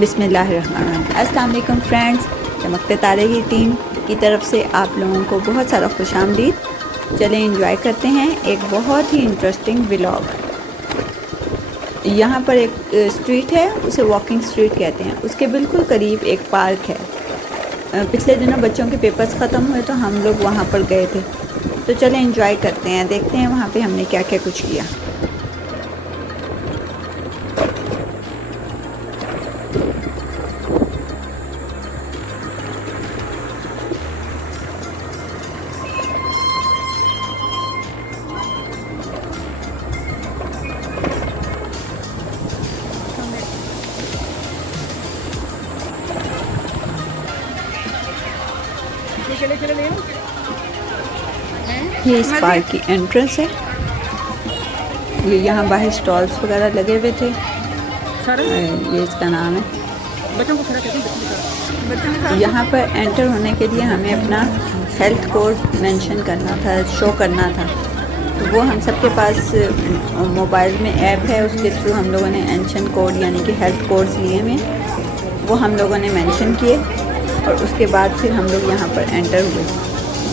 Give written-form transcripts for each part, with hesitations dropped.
बिस्मिल्लाहिर्रहमानिर्रहीम। अस्सलाम वालेकुम फ्रेंड्स, चमकते तारे की टीम की तरफ से आप लोगों को बहुत सारा खुशामदीद। चलें एंजॉय करते हैं एक बहुत ही इंटरेस्टिंग व्लॉग। यहाँ पर एक स्ट्रीट है, उसे वॉकिंग स्ट्रीट कहते हैं। उसके बिल्कुल करीब एक पार्क है। पिछले दिनों बच्चों के पेपर्स ख़त्म हुए तो हम लोग वहाँ पर गए थे। तो चलें एंजॉय करते हैं, देखते हैं वहाँ पे हमने क्या क्या कुछ किया। ये इस पार्क की एंट्रेंस है। ये यहाँ बाहर स्टॉल्स वगैरह लगे हुए थे। ये इसका नाम है। यहाँ पर एंटर होने के लिए हमें अपना हेल्थ कोड मेंशन करना था, शो करना था। तो वो हम सबके पास मोबाइल में ऐप है, उसके थ्रू हम लोगों ने एंशन कोड यानी कि हेल्थ कोड्स लिए हुए, वो हम लोगों ने मेंशन किए और उसके बाद फिर हम लोग यहाँ पर एंटर हुए।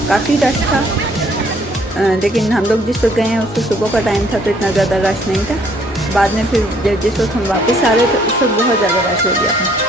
काफ़ी रश था, लेकिन हम लोग जिस वक्त गए हैं उस वक्त सुबह का टाइम था तो इतना ज़्यादा रश नहीं था। बाद में फिर जिस वक्त हम वापस आ रहे थे उस वक्त बहुत ज़्यादा रश हो गया था।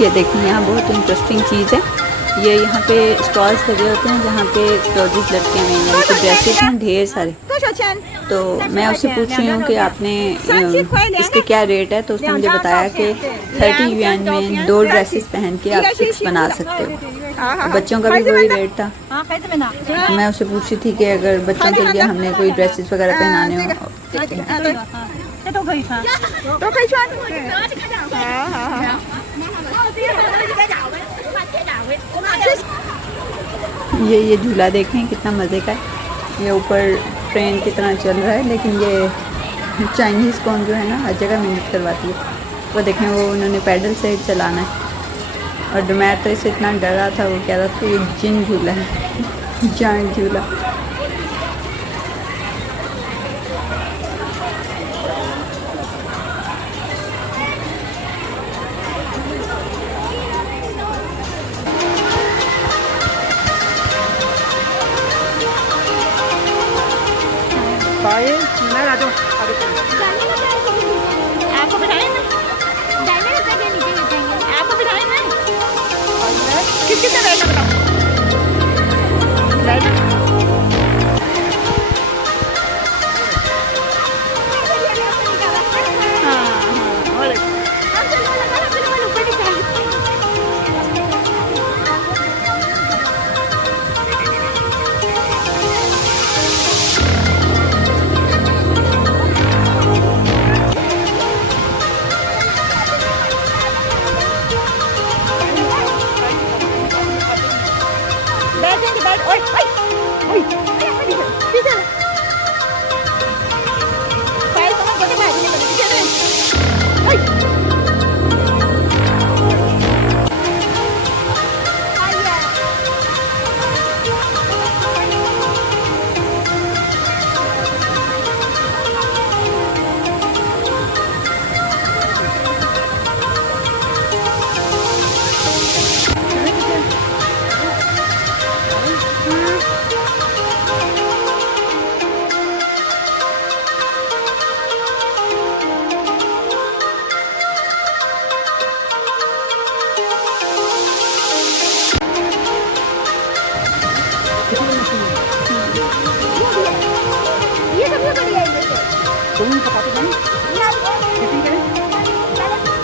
ये देखिए, यहाँ बहुत इंटरेस्टिंग चीज़ है। ये यहाँ पे स्टॉल्स लगे होते हैं जहाँ पे क्लोथ्स लटके हुए हैं, यानी कि ड्रेसेस हैं ढेर सारे। तो मैं उससे पूछ रही हूँ कि आपने इसके क्या रेट है, तो उसने मुझे बताया कि 30 युआन में 2 ड्रेसेस पहन के आप 6 बना सकते हो। बच्चों का भी वही रेट था। मैं उससे पूछी थी कि अगर बच्चों के लिए हमने कोई ड्रेसेस वगैरह पहनाने हो। ये झूला देखें कितना मज़े का है। ये ऊपर ट्रेन की तरह चल रहा है, लेकिन ये चाइनीज़ कौन जो है ना हर जगह मेहनत करवाती है। वो देखें, वो उन्होंने पैडल से चलाना है। और डोमैट तो इससे इतना डरा था, वो कह रहा था ये जिन झूला है, जान झूला। आपको बिठाएं ना, आपको बिठाएं ना। किसके साथ बैठना बताओ?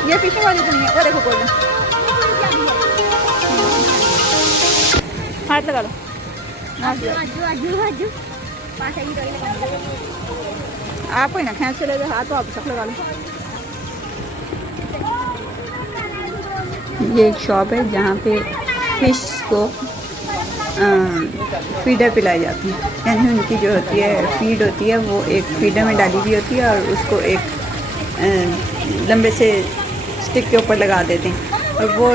ये फिशिंग वाली तो नहीं है, वो देखो गोल्डन। हाथ लगा लो। आप ही ना खींच के ले जाओ, हाथ तो आप सब लगा लो। ये एक शॉप है जहाँ पे फिश को फीडर पिलाई जाती है, यानी उनकी जो होती है फीड होती है वो एक फीडर में डाली हुई होती है और उसको एक लंबे से स्टिक के ऊपर लगा देते हैं और वो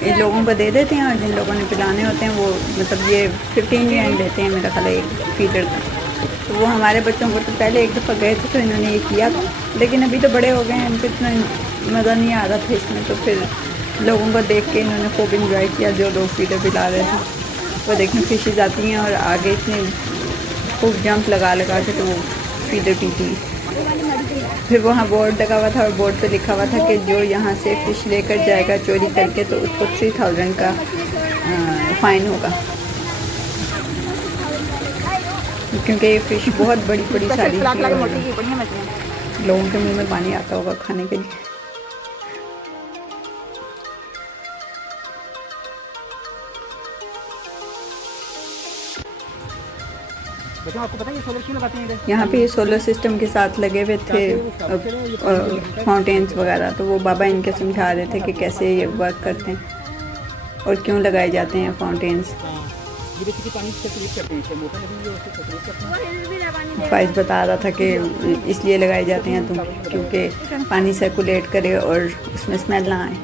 इन लोगों को दे देते हैं और जिन लोगों ने पिलाने होते हैं वो मतलब ये 15 yen लेते हैं मेरा ख्याल है एक फीडर का। तो वो हमारे बच्चों को तो पहले एक दफ़ा गए थे तो इन्होंने ये किया था, लेकिन अभी तो बड़े हो गए हैं, इनको इतना मज़ा नहीं आ रहा था इसमें। तो फिर लोगों को देख के इन्होंने खूब इंजॉय किया, जो लोग फीडर पिला रहे थे। वो देखने फिशेज आती हैं और आगे इतने खूब जंप लगा के तो वो फीडर पीती हैं। फिर वहाँ बोर्ड लगा हुआ था और बोर्ड पे लिखा हुआ था कि जो यहाँ से फ़िश लेकर जाएगा चोरी करके तो उसको 3000 का फ़ाइन होगा, क्योंकि ये फ़िश बहुत बड़ी बड़ी सारी लोगों के मुंह में पानी आता होगा खाने के लिए। आपको पता है ये सोलर क्यों लगाते हैं? यहाँ पे ये सोलर सिस्टम के साथ लगे हुए थे फाउंटेन्स वगैरह, तो वो बाबा इनके समझा रहे थे कि कैसे ये वर्क करते हैं और क्यों लगाए जाते हैं फाउंटेन्स। फाइज बता रहा था कि इसलिए लगाए जाते हैं तुम क्योंकि पानी सर्कुलेट करे और उसमें स्मेल ना आए।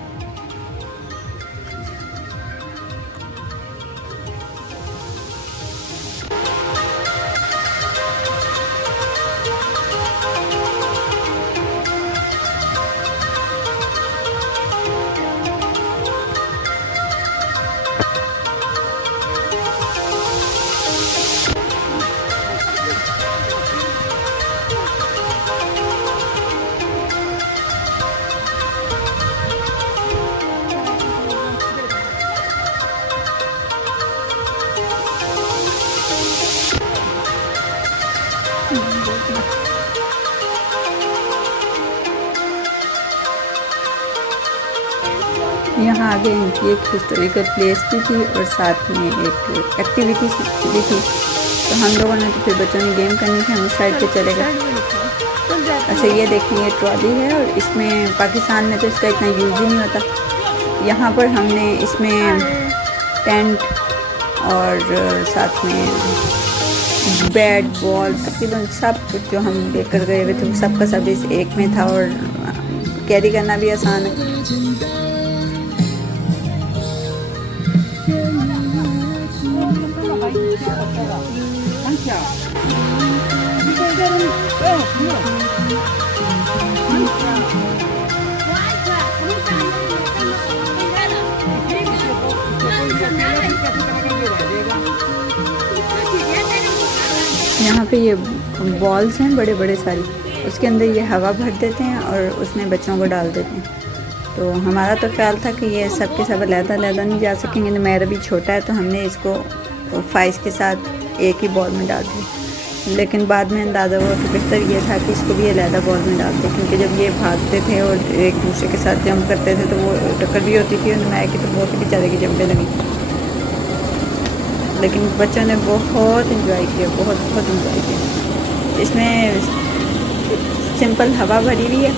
यहाँ आगे इनकी एक हिस्टोरिकल प्लेस भी थी और साथ में एक एक्टिविटी भी थी। तो हम लोगों ने तो फिर बच्चों ने गेम करनी थी, हम साइड पे चले गए। अच्छा ये देखिए ये ट्रॉली है और इसमें पाकिस्तान में तो इसका इतना यूज़ ही नहीं होता। यहाँ पर हमने इसमें टेंट और साथ में बैट बॉल तकरीबन सब कुछ जो हम लेकर गए हुए थे सब का सब इस एक में था और कैरी करना भी आसान है। यहाँ पे ये बॉल्स हैं बड़े बड़े सारी, उसके अंदर ये हवा भर देते हैं और उसमें बच्चों को डाल देते हैं। तो हमारा तो ख्याल था कि ये सब के सब अलग-अलग नहीं जा सकेंगे, मेरा भी छोटा है तो हमने इसको फाइज के साथ एक ही बॉल में डाल दिया। लेकिन बाद में अंदाज़ा हुआ कि बेहतर ये था कि इसको भी अलग बॉल में डालते, क्योंकि जब ये भागते थे और एक दूसरे के साथ जंप करते थे तो वो टक्कर भी होती थी और मैं की तो बहुत ही बेचारे की जंपें लगी। लेकिन बच्चों ने बहुत इंजॉय किया, बहुत इंजॉय किया। इसमें सिंपल हवा भरी हुई है,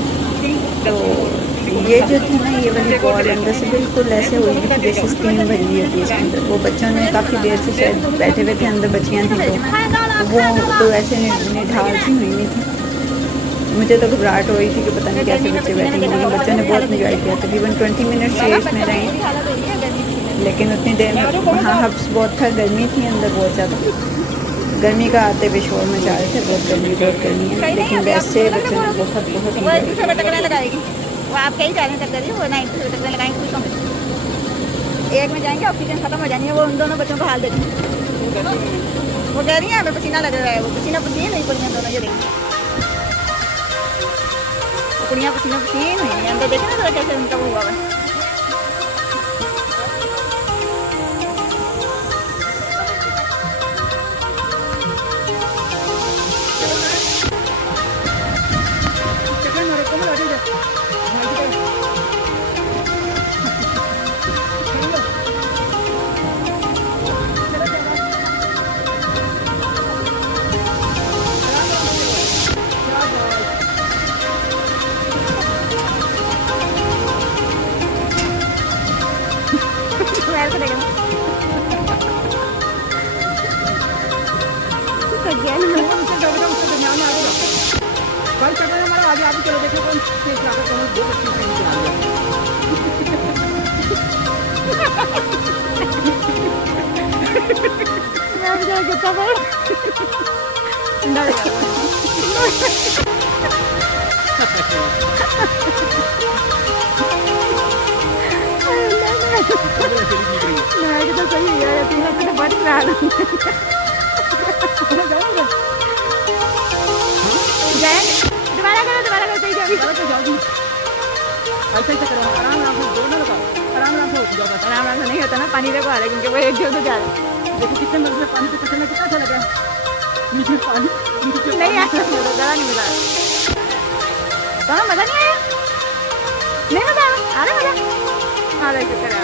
तो ये जो थी ना ये वाली बॉल अंदर से बिल्कुल ऐसे हुई थी जैसे स्टीम भरी हुई होती है इसके अंदर। वो बच्चों ने काफ़ी देर से शायद बैठे हुए थे, अंदर बच्चियाँ थी तो वो तो ऐसे निढाल सी हुई नहीं थी। मुझे तो घबराहट हो रही थी कि पता नहीं कैसे बच्चे बैठेंगे, लेकिन बच्चों ने बहुत इंजॉय किया। तकरीबन 20 मिनट से इसमें रहे, लेकिन उतनी देर में वहाँ हब्स बहुत था, गर्मी थी अंदर बहुत ज़्यादा। गर्मी का आते हुए शोर मचा रहे थे, बहुत गर्मी है, लेकिन वैसे बच्चों ने बहुत इंजॉय किया। वो आप कहीं जा रहे हैं टक्कर वो नहीं टक्कर लगाएंगे कुछ कम एक में जाएंगे ऑक्सीजन खत्म हो जानी है। वो उन दोनों बच्चों को हाल देती वो कह रही है हमें पसीना लग रहा है, वो पसीना पसीन नहीं कुड़ियाँ दोनों जो देखी कुड़ियाँ पसीना पसीन हुई है अंदर, देखे ना कैसे उनका वो हुआ है। पैर से लेकर थक गया ना उससे दरमियान में आगे जाओ कल चल रहे हमारा आगे आप चलो देखो कौन तेज लागत कौन बहुत अच्छी ट्रेन चला मैं भी जाके कितना बड़ा डर मैं तो सही है यार तीन तो बच रहा है दोबारा करो सही जाओगी ऐसा ही करो आराम आराम से दोनों लगाओ आराम आराम से जाओ बस आराम से नहीं होता ना पानी देखो आ रहा है क्योंकि वो एक जो जा रहा है देखो कितने मजे में पानी को पकड़ना कितना अच्छा लगा नीचे पानी नीचे नहीं आया ज़्यादा नहीं मजा तो मजा नहीं आया नहीं मजा आ रहा मजा आ रहा शुक्र है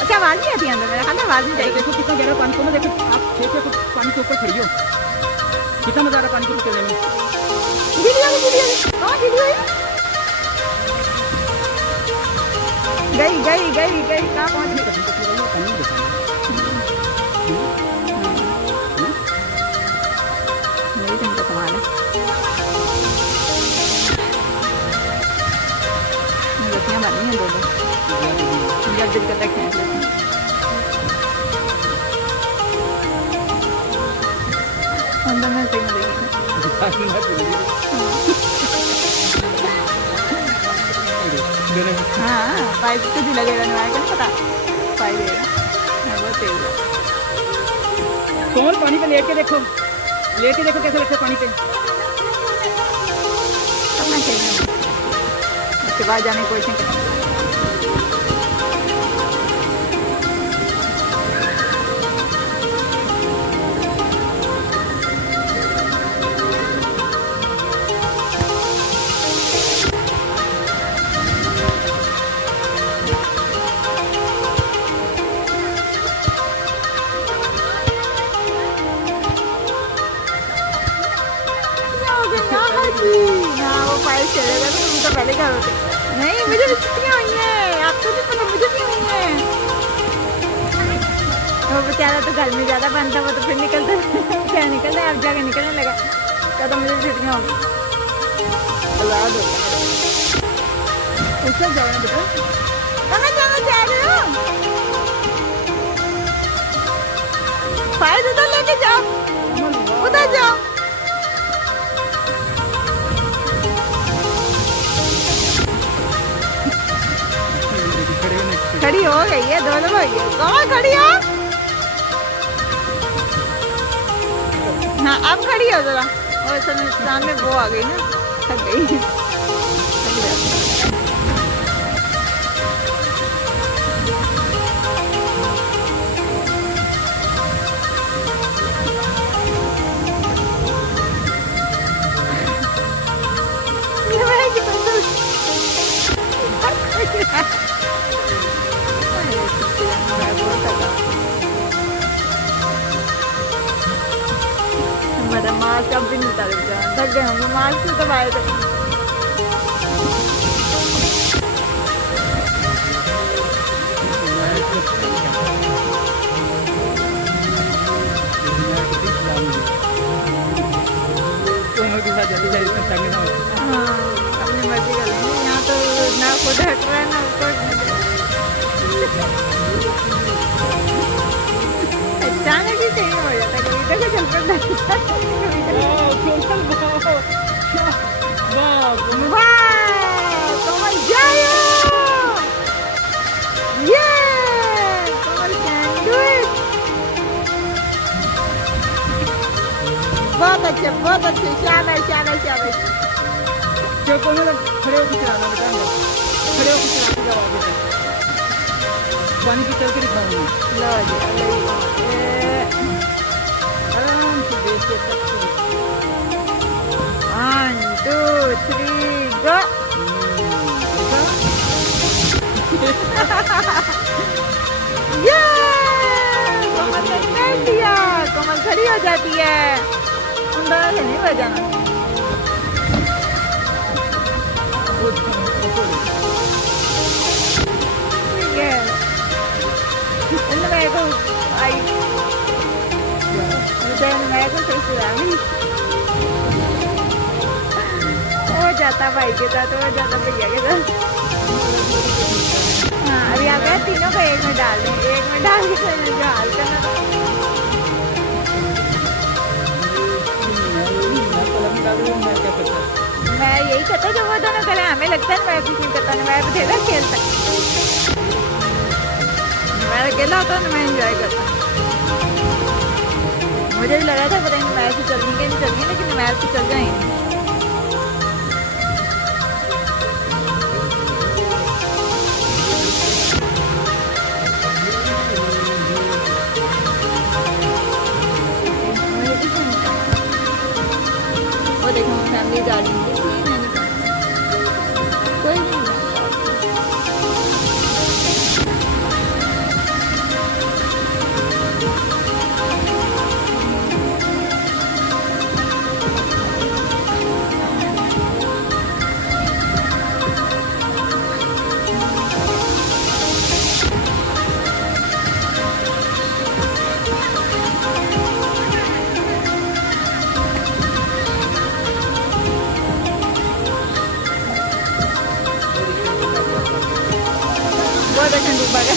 अच्छा आवाज़ नहीं आती अंदर मेरा ख्याल आवाज़ नहीं जाएगी देखो कितना गहरा पानी को ना देखो आप 6 फुट पानी के ऊपर खड़ी हो कितना मजा आ रहा पानी को चलने में गई कहाँ पहुँच गई मेरी दिन का कमाल है लड़कियाँ बन रही हैं दो जब दिल करता खींच लेती हैं अंदर में सही मिलेगी हाँ पाइप तो भी लगेगा नहीं क्या पता पाइप देगा बहुत तेज है कौन पानी पे लेट के देखो कैसे लगता है पानी पे अपना खेलना उसके बाद जाने की कोशिश करें ना वो फाइल चलेगा तो तुम तो पहले क्या होते नहीं मुझे भी छुट्टियाँ हुई हैं आपको भी पता मुझे भी हुई हैं वो बेचारा तो घर में ज़्यादा बंद था वो तो फिर निकलता क्या निकलता है अब जाके निकलने लगा क्या तो मुझे छुट्टियाँ होगी आज़ाद हो उससे जाओ ना बेटा कहाँ जाना चाह रहे हो फाइल उधर लेके जाओ उधर जाओ खड़ी हो गई है दोनों हो गई है कौन खड़ी हो हाँ अब खड़ी हो जरा और सामने वो आ गई ना थक गई मेरा मास्क अब भी नहीं उतार थक गए होंगे मास्क तो दबाए थे हाँ अपनी मर्जी कर लेंगे यहाँ तो ना खुद हट रहा है ना उसको अचानक ही सही हो जाता है कभी तक चल पड़ता कमल जाओ ये कमल कैन डू इट बहुत अच्छे शाबाश शाबाश शाबाश जो कोने में खड़े होकर चलाना बेटा खड़े होकर चलाते जाओ आगे तक पानी की चल के दिखाऊंगी लो जी आराम से देख के तक 1 2 3 गो ये कमल ने कर दिया कमल खड़ी हो जाती है अंदर से नहीं बजाना ठीक है इन्हें मैं को आई मुझे मैं को ससुराली हो जाता भाई के साथ, हो जाता भैया के साथ। हाँ अभी आप तीनों को एक में डाल दें, एक में डाल के हाल करना। मैं यही करता जो वो दोनों करे, हमें लगता है मैं कुछ नहीं करता, मैं बथेरा खेलता, मैं अकेला होता ना मैं एंजॉय करता। मुझे भी लगा था पता नहीं मैच से चलनी के नहीं चलनी, लेकिन मैच से चल जाएंगे। वो देखो फैमिली गार्डन कोई नहीं बहुत अच्छा डूबा गया।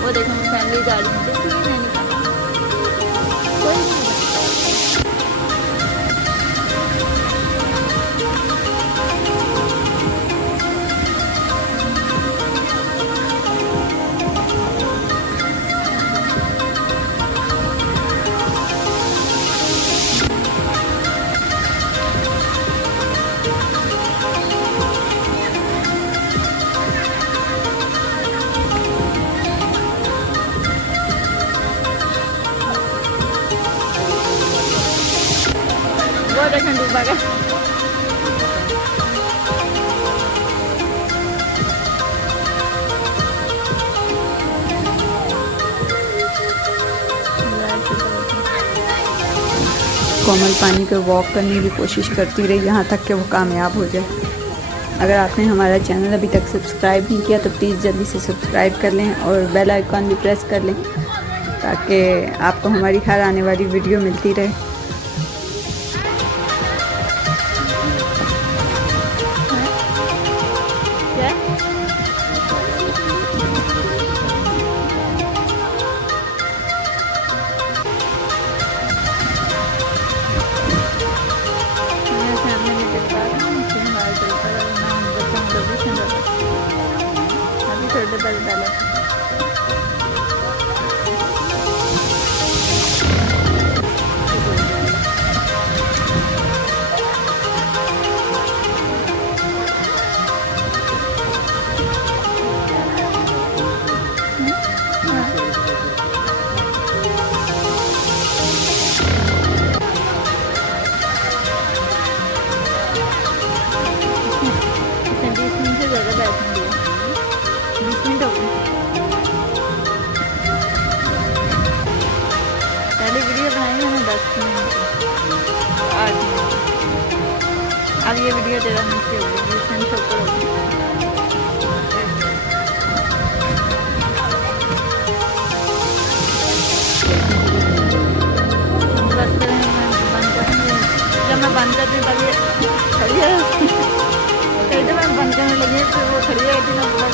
वो देखो फैमिली गार्डन कोई नहीं। बहुत अच्छा डूबा गया। कोमल पानी पे वॉक करने की कोशिश करती रही यहाँ तक कि वो कामयाब हो जाए। अगर आपने हमारा चैनल अभी तक सब्सक्राइब नहीं किया तो प्लीज़ जल्दी से सब्सक्राइब कर लें और बेल आइकॉन भी प्रेस कर लें ताकि आपको हमारी हर आने वाली वीडियो मिलती रहे। क्या सामने में टिपका रहा हूँ, हमारा चलता रहा ना, बच्चों को भी सुन रहा अभी छोटे पर डाला। इसमें 20 मिनट से ज़्यादा बैठने दिया, 20 मिनट हो गए। अब ये वीडियो तेरा नीचे होगी, सेंस ऊपर होगी। जब मैं बंद करती हूँ तभी खड़ी है, कई जब मैं बंद करने लगी तो वो खड़ी है थी ना, बोला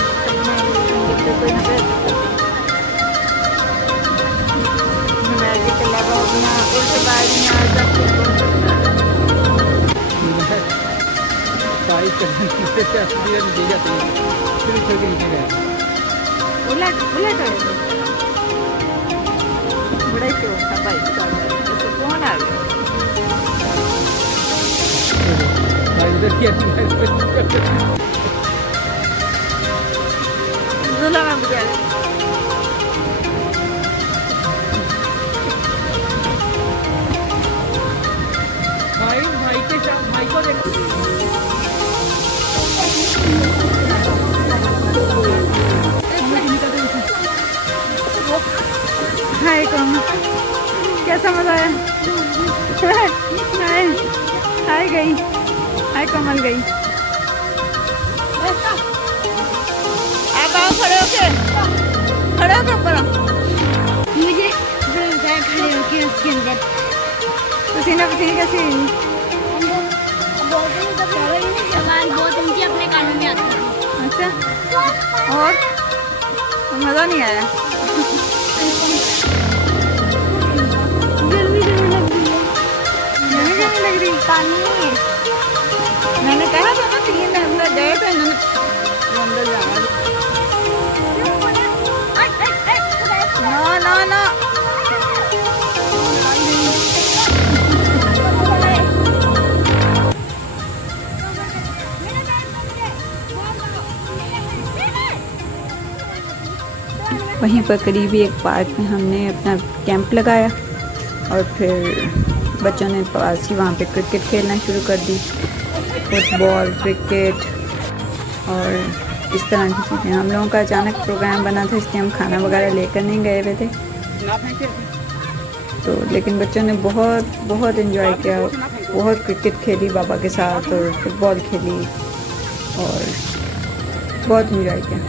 कोई ना मैजिक के अलावा अपना उल्टे बाजियाँ सब कुछ बारिश करने दी जाती है, फिर छोड़ के नीचे गए उलट उलट है। बड़ा ही शौक था भाई का, तो कौन आ गया? झूला में बुझा रहे भाई के साथ भाई को देखो। हाय कौन, कैसा मजा आया? हाय हाय गई, हाय कमल गई। आप आओ, खड़े होके ऊपर आओ। मुझे खड़े होके उसके अंदर पसीना पसीने कैसे हुई? आवाज बहुत ऊंची अपने कानों में आती थी। अच्छा, और मज़ा नहीं आया? गर्मी लग रही है, गर्मी लग रही? पानी मैंने कहा था ना 3 अंदर गए तो इन्होंने अंदर जाना। नो नो नो, वहीं पर करीबी एक पार्क में हमने अपना कैंप लगाया और फिर बच्चों ने पास ही वहाँ पे क्रिकेट खेलना शुरू कर दी, फुटबॉल, क्रिकेट और इस तरह की चीज़ें। हम लोगों का अचानक प्रोग्राम बना था, इसलिए हम खाना वगैरह लेकर नहीं गए हुए थे, तो लेकिन बच्चों ने बहुत बहुत इन्जॉय किया, बहुत क्रिकेट खेली बाबा के साथ और फुटबॉल खेली और बहुत इन्जॉय किया।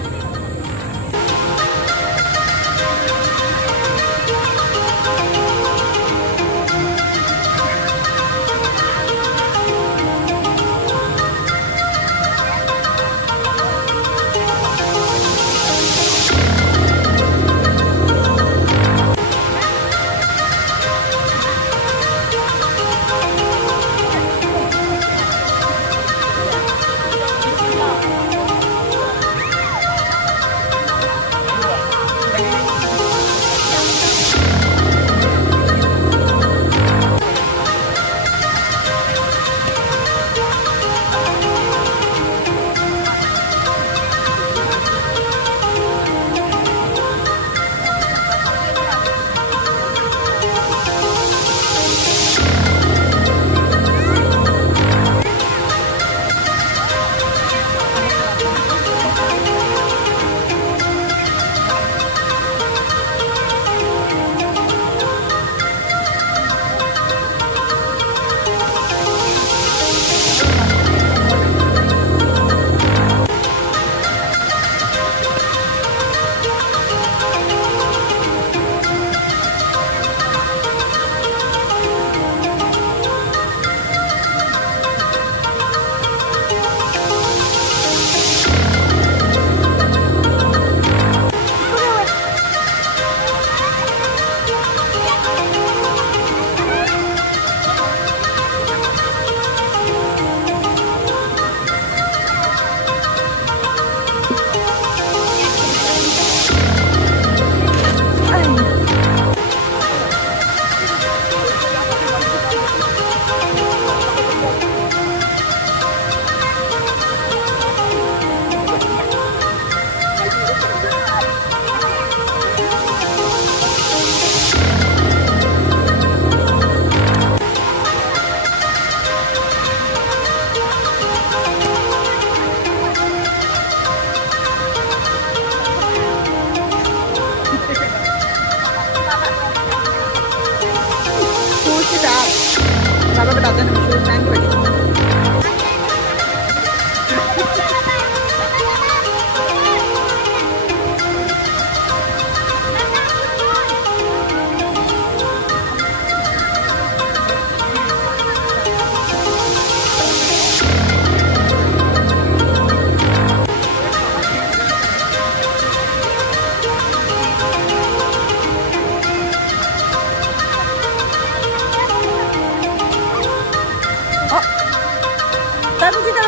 बाबा बताते हैं मशहूर फैन की वजह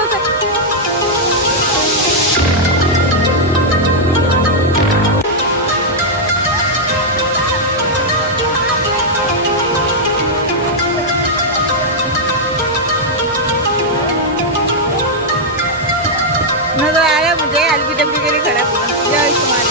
उसे। नजर आ रहा है मुझे हल्की डब्बी के लिए खड़ा पूरा या इस्तेमाल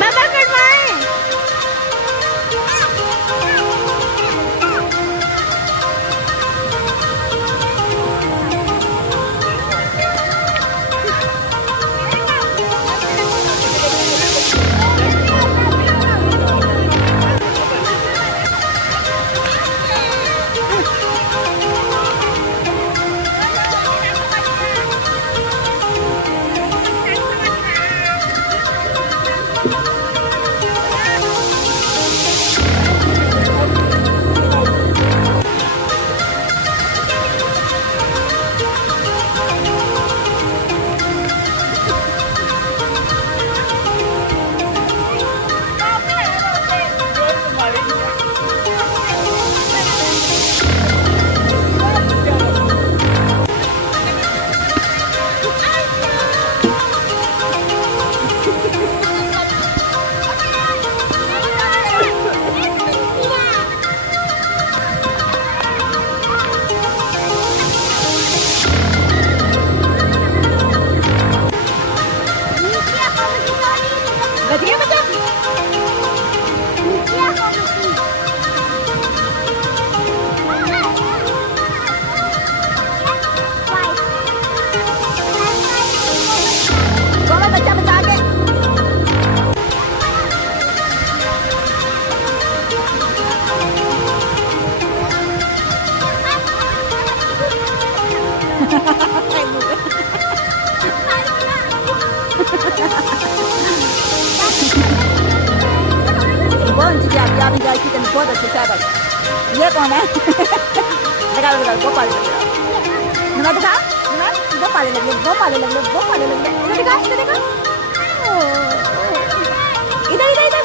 बाबा कटवाए। बचिए बच्चा। कोमल बच्चा बचा के। कौन सी आप भी जाए कि बहुत अच्छे से बस ये कौन है? लगा लगा वो पाले लग रहा नमक दिखा नमक वो पाले लग वो पाले लग वो पाले लग इधर दिखा इधर इधर इधर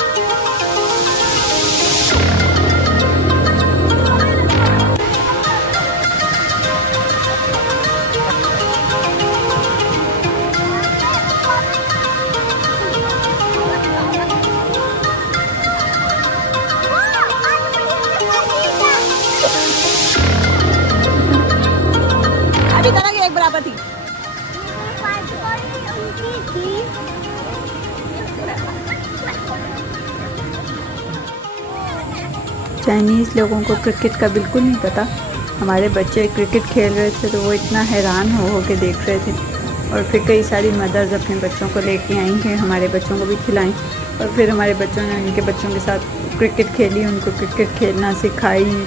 अभी दोनों की एक बराबर थी। चाइनीज़ लोगों को क्रिकेट का बिल्कुल नहीं पता। हमारे बच्चे क्रिकेट खेल रहे थे तो वो इतना हैरान हो के देख रहे थे, और फिर कई सारी मदर्स अपने बच्चों को लेके आई कि हमारे बच्चों को भी खिलाएं, और फिर हमारे बच्चों ने उनके बच्चों के साथ क्रिकेट खेली, उनको क्रिकेट खेलना सिखाई।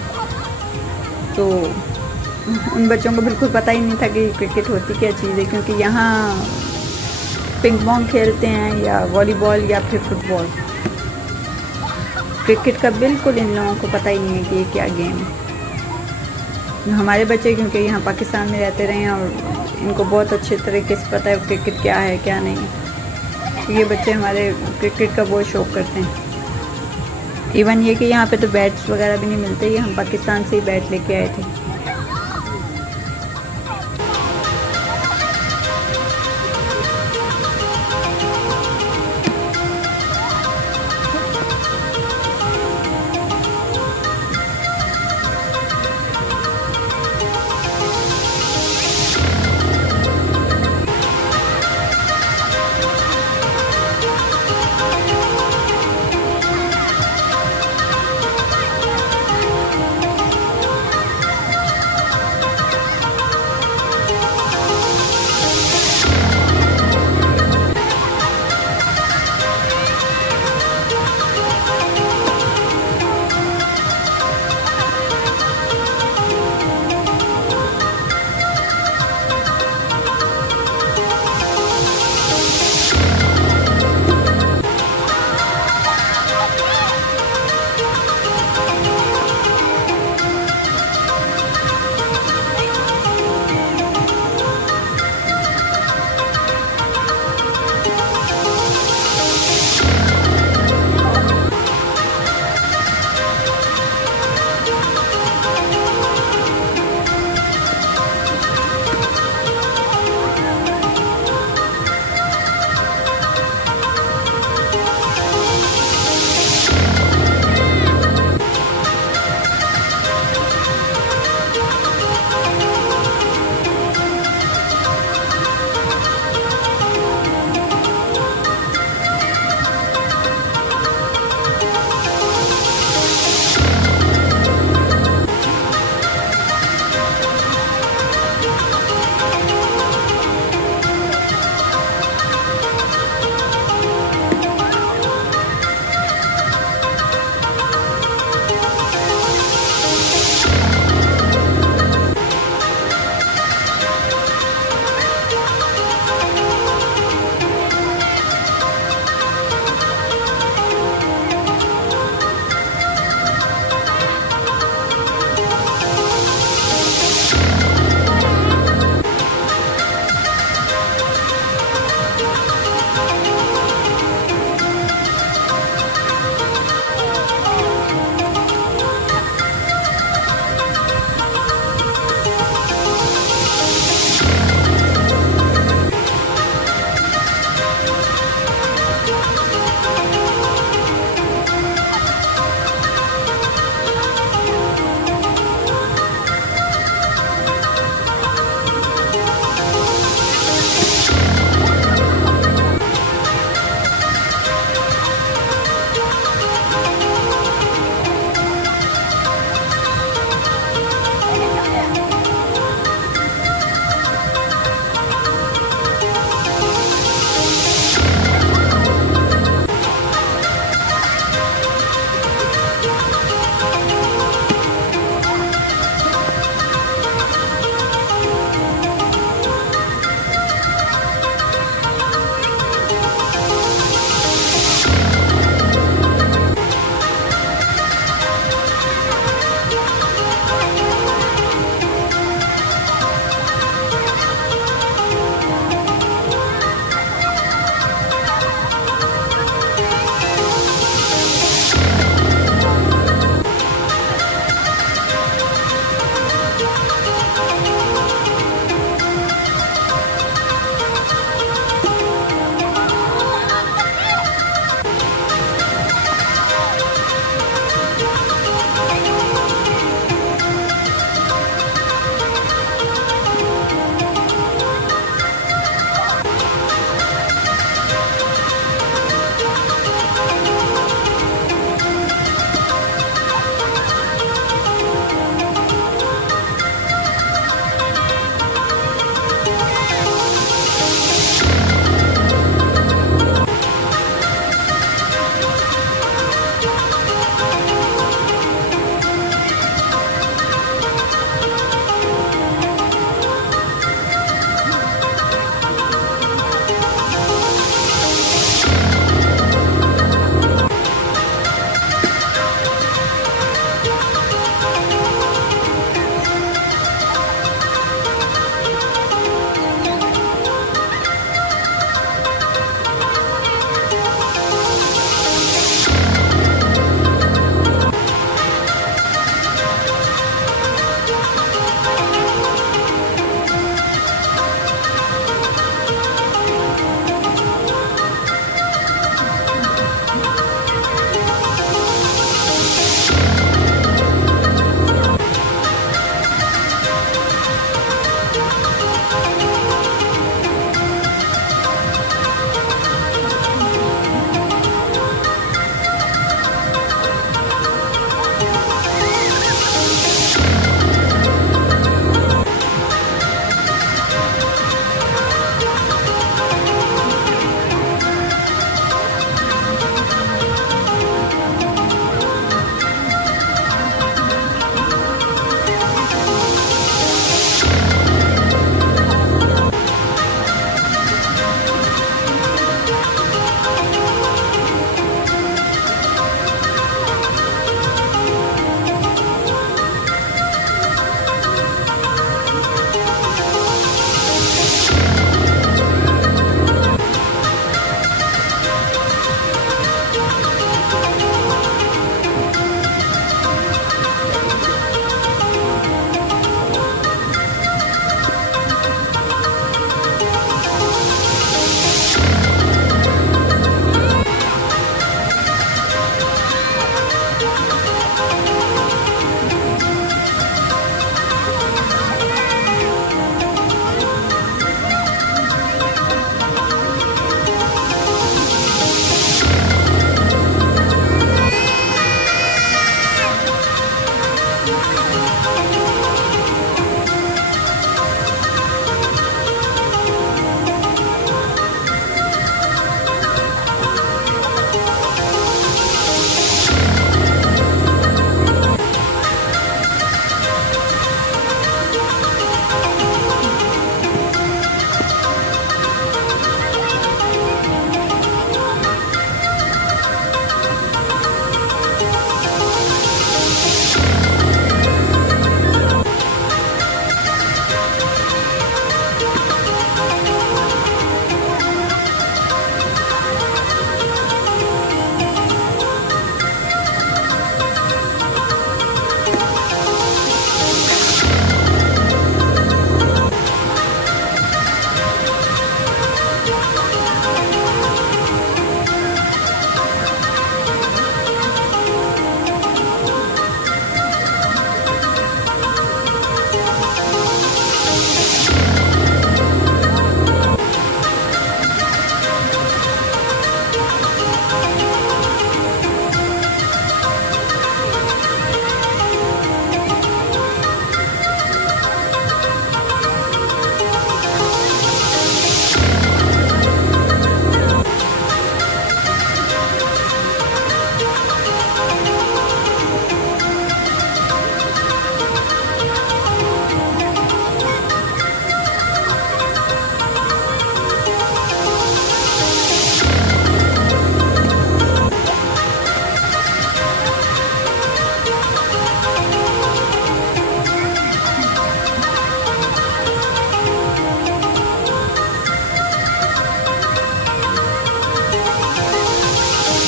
तो उन बच्चों को बिल्कुल पता ही नहीं था कि क्रिकेट होती क्या चीज़ है, क्योंकि यहाँ पिंग पोंग खेलते हैं या वॉलीबॉल या फिर फुटबॉल। क्रिकेट का बिल्कुल इन लोगों को पता ही नहीं है कि ये क्या गेम है। हमारे बच्चे क्योंकि यहाँ पाकिस्तान में रहते रहे हैं और इनको बहुत अच्छे तरीके से पता है क्रिकेट क्या है क्या नहीं है, तो ये बच्चे हमारे क्रिकेट का बहुत शौक़ करते हैं। इवन ये कि यहाँ पे तो बैट्स वगैरह भी नहीं मिलते, ये हम पाकिस्तान से ही बैट लेके आए थे।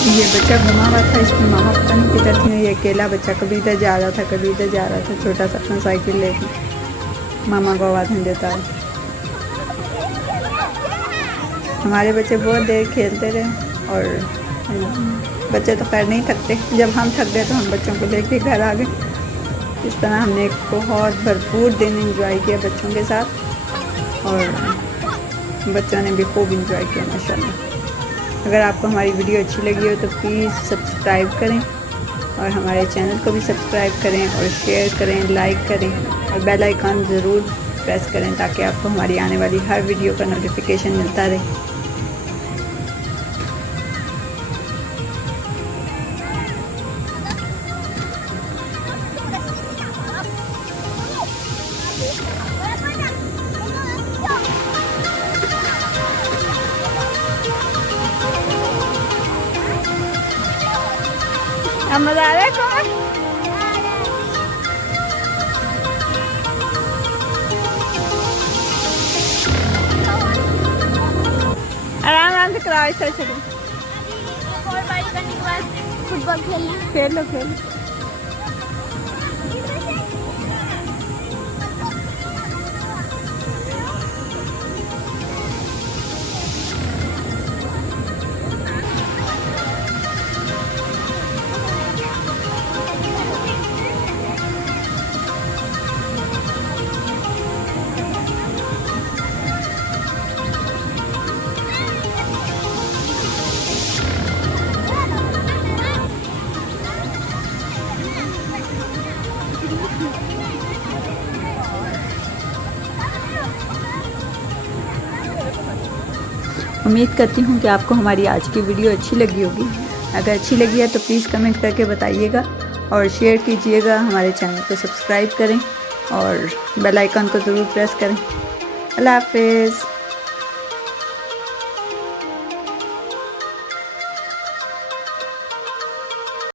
ये बच्चा घुमा हुआ था, इसकी मामा पता नहीं किधर थी। ये अकेला बच्चा कभी इधर जा रहा था, कभी इधर जा रहा था, छोटा सा अपना साइकिल लेके मामा को आवाज़ नहीं देता है। हमारे बच्चे बहुत देर खेलते रहे और बच्चे तो खैर नहीं थकते। जब हम थक गए तो हम बच्चों को लेके घर आ गए। इस तरह हमने एक बहुत भरपूर दिन एंजॉय किया बच्चों के साथ और बच्चों ने भी खूब एंजॉय किया माशाल्लाह। अगर आपको हमारी वीडियो अच्छी लगी हो तो प्लीज़ सब्सक्राइब करें और हमारे चैनल को भी सब्सक्राइब करें और शेयर करें, लाइक करें और बेल आइकन ज़रूर प्रेस करें ताकि आपको हमारी आने वाली हर वीडियो का नोटिफिकेशन मिलता रहे। अब मजा आ रहा है कौन? आराम आराम से कराओ, ऐसे ऐसे और बारी करने के बाद फुटबॉल खेलना। खेल लो खेल लो। उम्मीद करती हूँ कि आपको हमारी आज की वीडियो अच्छी लगी होगी। अगर अच्छी लगी है तो प्लीज़ कमेंट करके बताइएगा और शेयर कीजिएगा। हमारे चैनल को सब्सक्राइब करें और बेल आइकन को ज़रूर प्रेस करें। अल्लाह हाफ़िज़।